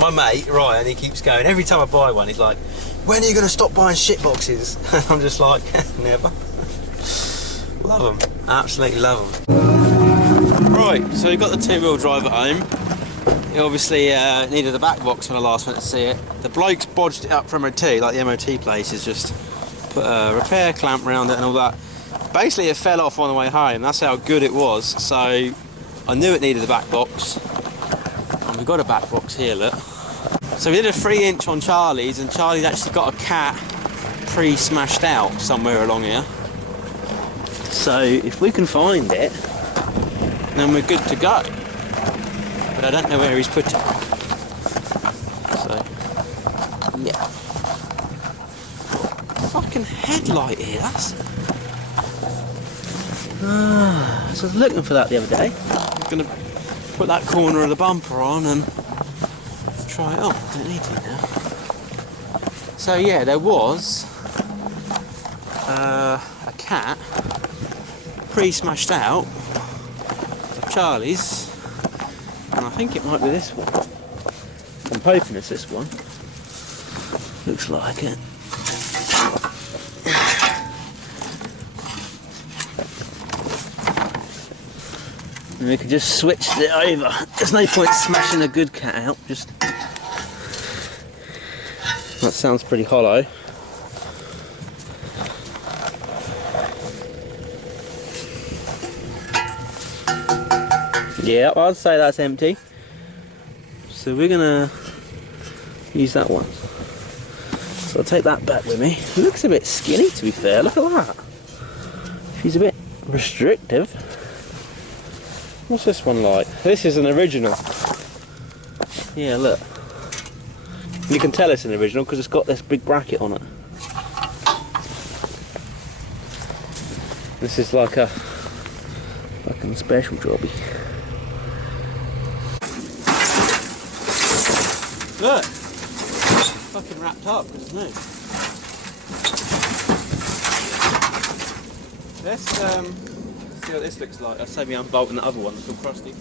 My mate, Ryan, he keeps going, every time I buy one, he's like, when are you going to stop buying shit boxes? And I'm just like, never. Love them, absolutely love them. Right, so we've got the two-wheel drive at home. He obviously needed a back box when I last went to see it. The bloke's bodged it up for MOT, like the MOT place has just put a repair clamp around it and all that. Basically it fell off on the way home, that's how good it was. So I knew it needed a back box. And we've got a back box here, look. So we did a 3-inch on Charlie's, and Charlie's actually got a cat pre-smashed out somewhere along here. So if we can find it, then we're good to go. But I don't know where he's put it. So, yeah. Fucking headlight here, that's... so I was looking for that the other day. I'm going to put that corner of the bumper on and try it on. Don't need to now. So yeah, there was a cat pre-smashed out of Charlie's. And I think it might be this one. I'm hoping it's this one. Looks like it. And we can just switch it over. There's no point smashing a good cat out. Just that sounds pretty hollow. Yeah, I'd say that's empty. So we're gonna use that one. So I'll take that back with me. He looks a bit skinny, to be fair. Look at that. She's a bit restrictive. What's this one like? This is an original. Yeah, look. You can tell it's an original because it's got this big bracket on it. This is like a fucking special jobby. Look! Fucking wrapped up, isn't it? Let's see what this looks like. I'll save me unbolting the other one that's all crusty.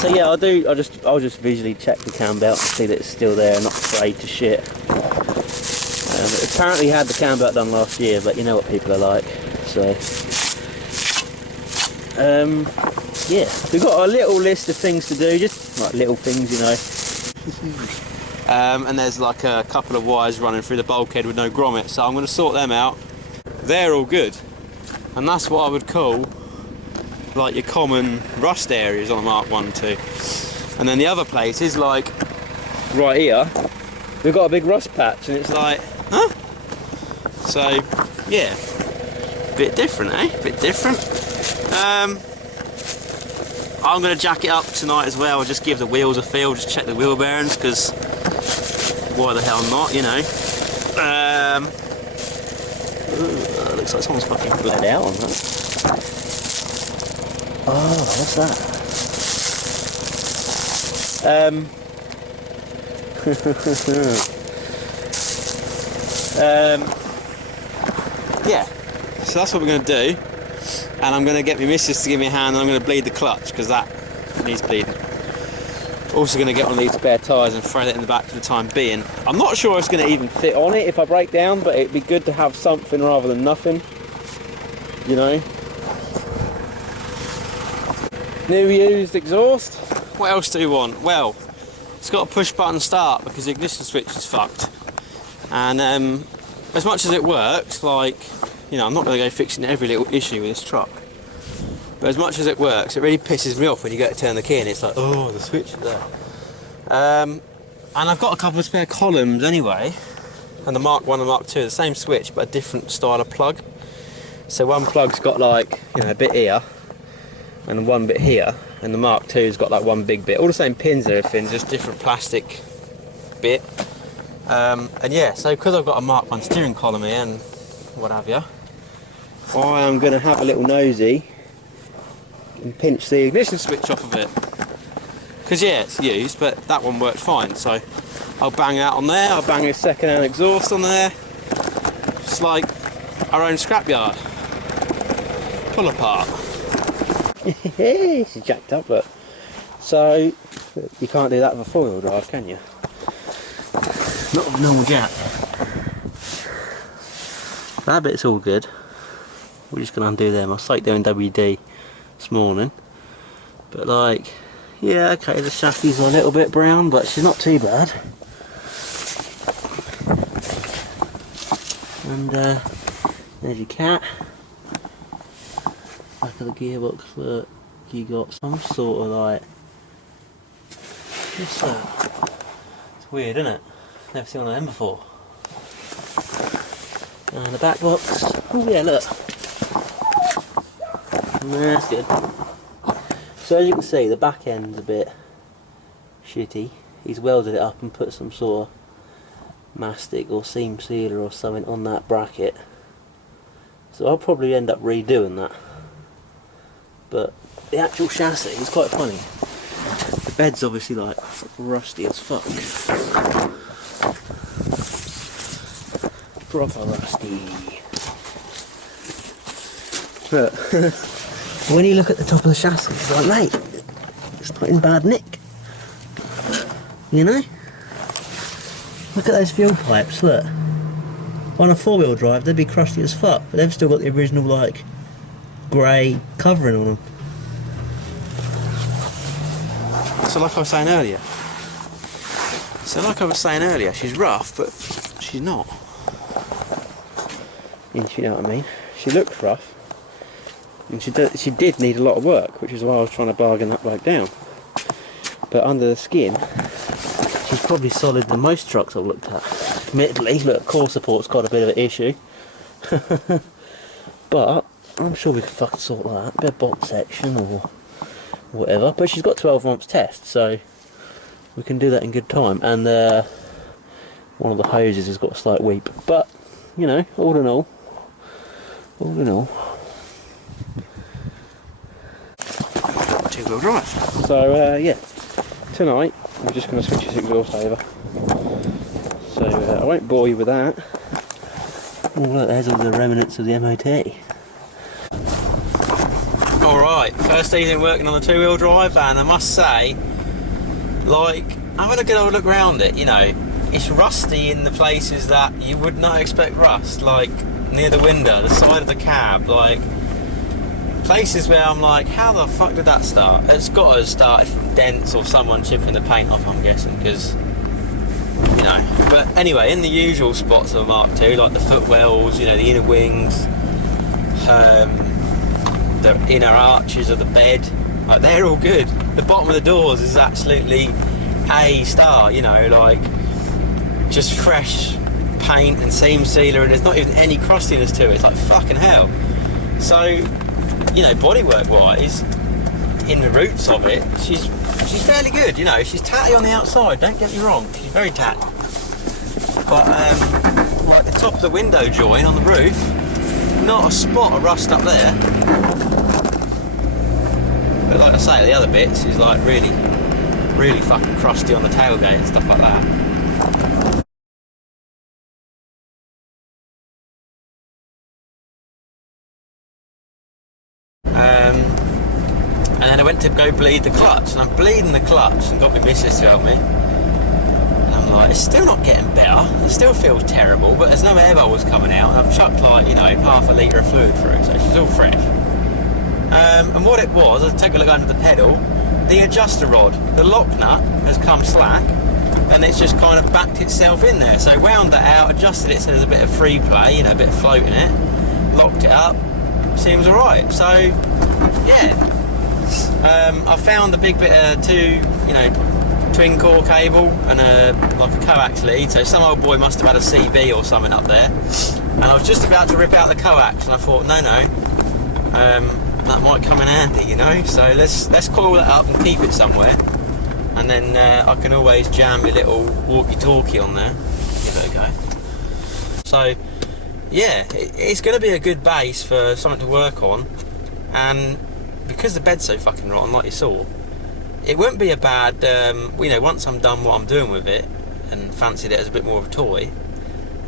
So yeah, I'll just visually check the cam belt and see that it's still there and not frayed to shit. Apparently had the cam belt done last year, but you know what people are like, so. Yeah, we've got a little list of things to do, just like little things, you know. And there's like a couple of wires running through the bulkhead with no grommet, so I'm going to sort them out. They're all good, and that's what I would call like your common rust areas on a Mark 1 2. And then the other place is like right here, we've got a big rust patch, and it's like, huh? So yeah, bit different, eh? Bit different. I'm going to jack it up tonight as well, just give the wheels a feel, just check the wheel bearings, because why the hell not, you know. Looks like someone's fucking bled out on that. Oh, what's that? Yeah, so that's what we're going to do. And I'm going to get my missus to give me a hand, and I'm going to bleed the clutch because that needs bleeding. Also going to get one of these spare tyres and throw it in the back for the time being. I'm not sure it's going to even fit on it if I break down, but it'd be good to have something rather than nothing, you know. New used exhaust. What else do we want? Well, it's got a push button start because the ignition switch is fucked. And as much as it works, like, you know, I'm not going to go fixing every little issue with this truck. But as much as it works, it really pisses me off when you go to turn the key and it's like, oh, the switch is there. And I've got a couple of spare columns anyway. And the Mark 1 and Mark 2 are the same switch, but a different style of plug. So one plug's got like, you know, a bit here, and one bit here. And the Mark 2's got like one big bit. All the same pins and everything, just different plastic bit. And yeah, so because I've got a Mark 1 steering column here and what have you, I am going to have a little nosy and pinch the ignition switch off of it. Because yeah, it's used, but that one worked fine, so I'll bang that on there, I'll bang this second-hand exhaust on there. It's like our own scrapyard. pull apart. She's jacked up, look. So, you can't do that with a four-wheel drive, can you? Not with a normal jack. That bit's all good. We're just going to undo them. I was like doing WD this morning. But like, yeah, okay, the chassis is a little bit brown, but she's not too bad. And there's your cat. Back of the gearbox, look, you got some sort of like, what's that? It's weird, isn't it? Never seen one of them before. And the back box, oh yeah, look. That's good. So as you can see, the back end's a bit shitty. He's welded it up and put some sort of mastic or seam sealer or something on that bracket. So I'll probably end up redoing that. But the actual chassis is quite funny. The bed's obviously like rusty as fuck. Proper rusty. But when you look at the top of the chassis, it's like, mate, it's not in bad nick. You know? Look at those fuel pipes, look. On a four-wheel drive, they'd be crusty as fuck, but they've still got the original, like, grey covering on them. So like I was saying earlier, she's rough, but she's not. If you know what I mean. She looks rough, and she did need a lot of work, which is why I was trying to bargain that bloke down. But under the skin, she's probably solid than most trucks I've looked at. Admittedly, look, core support's got a bit of an issue. But I'm sure we can fucking sort that. A bit of box section or whatever. But she's got 12 months test, so we can do that in good time. And one of the hoses has got a slight weep. But, you know, all in all, two-wheel drive. So, yeah, tonight we're just going to switch this exhaust over. So, I won't bore you with that. Oh, look, there's all the remnants of the MOT. Alright, first evening working on the two-wheel drive, and I must say, like, having a good old look around it, you know, it's rusty in the places that you would not expect rust, like near the window, the side of the cab, like places where I'm like, how the fuck did that start? It's got to have started from dents or someone chipping the paint off, I'm guessing, because, you know. But anyway, in the usual spots of a Mark II, like the footwells, you know, the inner wings, the inner arches of the bed, like they're all good. The bottom of the doors is absolutely A star, you know, like just fresh paint and seam sealer, and there's not even any crustiness to it. It's like fucking hell. So, you know, bodywork wise, in the roots of it, she's fairly good. You know, she's tatty on the outside, don't get me wrong, she's very tatty. But like the top of the window join on the roof, not a spot of rust up there. But like I say, the other bits is like really fucking crusty on the tailgate and stuff like that. And then I went to go bleed the clutch, and I'm bleeding the clutch, and got my missus to help me. And I'm like, it's still not getting better, it still feels terrible, but there's no air bubbles coming out, and I've chucked like, you know, half a litre of fluid through, so she's all fresh. And what it was, I take a look under the pedal, the adjuster rod, the lock nut has come slack, and it's just kind of backed itself in there. So I wound that out, adjusted it so there's a bit of free play, you know, a bit of float in it, locked it up, seems alright. So, yeah. I found a big bit of twin core cable and like a coax lead, so some old boy must have had a CB or something up there, and I was just about to rip out the coax, and I thought, no, that might come in handy, you know, so let's coil that up and keep it somewhere, and then I can always jam my little walkie-talkie on there. Give it a go. So yeah, it's going to be a good base for something to work on, and because the bed's so fucking rotten, like you saw, it won't be a bad, you know, once I'm done what I'm doing with it and fancied it as a bit more of a toy,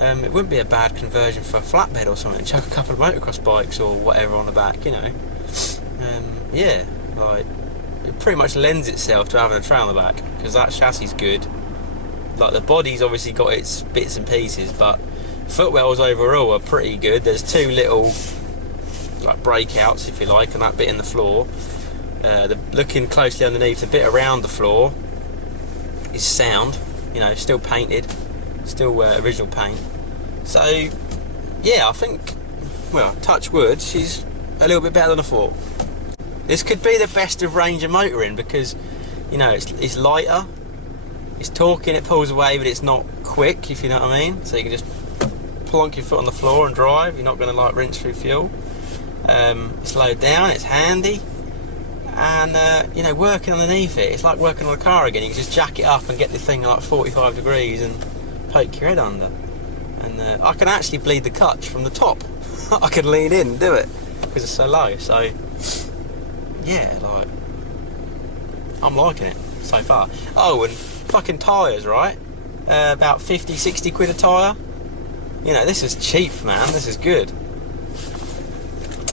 it wouldn't be a bad conversion for a flatbed or something. Chuck a couple of motocross bikes or whatever on the back, you know. Yeah, like it pretty much lends itself to having a tray on the back because that chassis is good. Like the body's obviously got its bits and pieces, but footwells overall are pretty good. There's two little like breakouts, if you like, on that bit in the floor. Looking closely underneath, the bit around the floor is sound, you know, still painted, still original paint. So yeah, I think, well, touch wood, she's a little bit better than I thought. This could be the best of Ranger motoring because, you know, it's lighter, it's torquing, it pulls away, but it's not quick, if you know what I mean. So you can just plonk your foot on the floor and drive. You're not going to like rinse through fuel. It's low down, it's handy, and you know, working underneath it, it's like working on a car again. You can just jack it up and get the thing like 45 degrees and poke your head under. And I can actually bleed the clutch from the top. I can lean in and do it because it's so low. So yeah, like, I'm liking it so far. Oh, and fucking tyres, right? About 50-60 quid a tyre. You know, this is cheap, man. This is good.